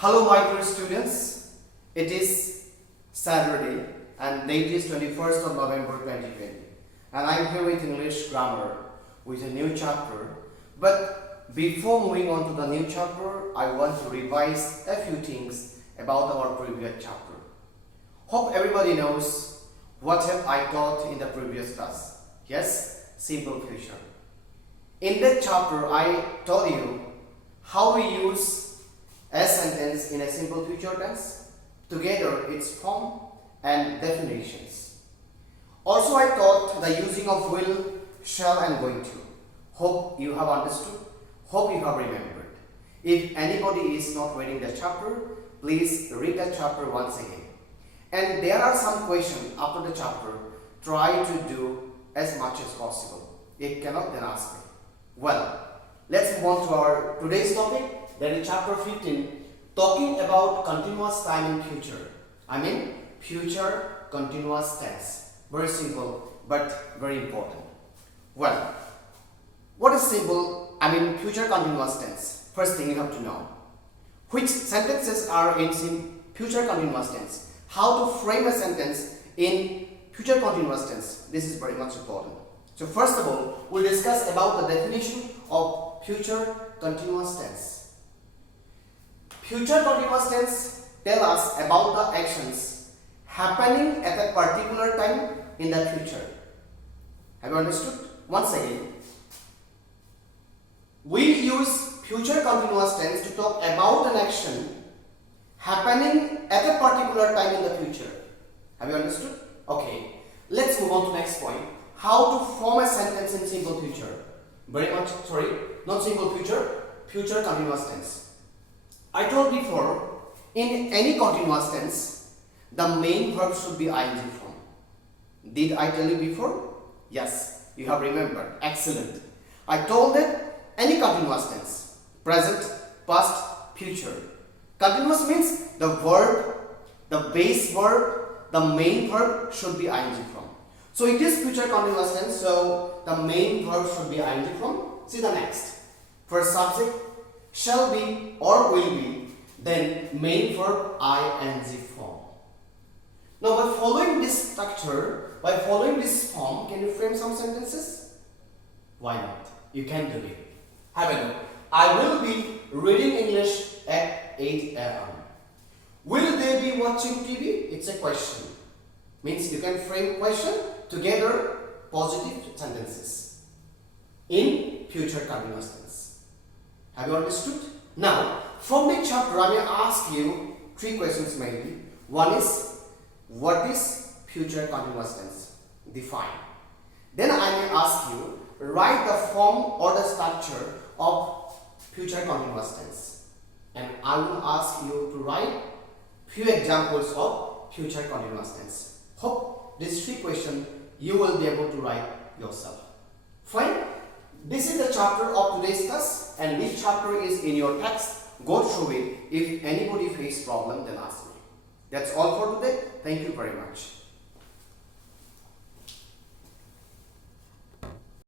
Hello my dear students, it is Saturday and date is 21st of November 2020 and I am here with English grammar with a new chapter. But before moving on to the new chapter, I want to revise a few things about our previous chapter. Hope everybody knows what have I taught in the previous class. Yes, simple future. In that chapter I told you how we use a sentence in a simple future tense, together its form and definitions. Also I taught the using of will, shall and going to. Hope you have understood, hope you have remembered. If anybody is not reading the chapter, please read the chapter once again. And there are some questions after the chapter, try to do as much as possible. If cannot, then ask me. Well, let's move on to our today's topic, that is chapter 15, talking about continuous time in future. I mean future continuous tense. Very simple but very important. Well, what is future continuous tense? First thing you have to know. Which sentences are in future continuous tense? How to frame a sentence in future continuous tense? This is very much important. So first of all, we'll discuss about the definition of future continuous tense. Future continuous tense tell us about the actions happening at a particular time in the future. Have you understood? Once again, we use future continuous tense to talk about an action happening at a particular time in the future. Have you understood? Okay, let's move on to next point. How to form a sentence in simple future. Not simple future, future continuous tense. I told before, in any continuous tense, the main verb should be ing form. Did I tell you before? Yes, you have remembered. Excellent. I told that any continuous tense, present, past, future. Continuous means the verb, the base verb, the main verb should be ing form. So it is future continuous tense, so the main verb should be ing form. See the next. First subject, shall be or will be, then main verb ing form. Now by following this structure, by following this form, can you frame some sentences? Why not? You can do it. Have a look. I will be reading English at 8 a.m. Will they be watching TV? It's a question. Means you can frame question together positive sentences in future continuous tense. Have you understood? Now, from the chapter, I may ask you three questions mainly. One is, what is future continuous tense? Define. Then I may ask you, write the form or the structure of future continuous tense. And I will ask you to write few examples of future continuous tense. Hope these three questions you will be able to write yourself. Fine. This is the chapter of today's class, and this chapter is in your text. Go through it. If anybody face problem, then ask me. That's all for today. Thank you very much.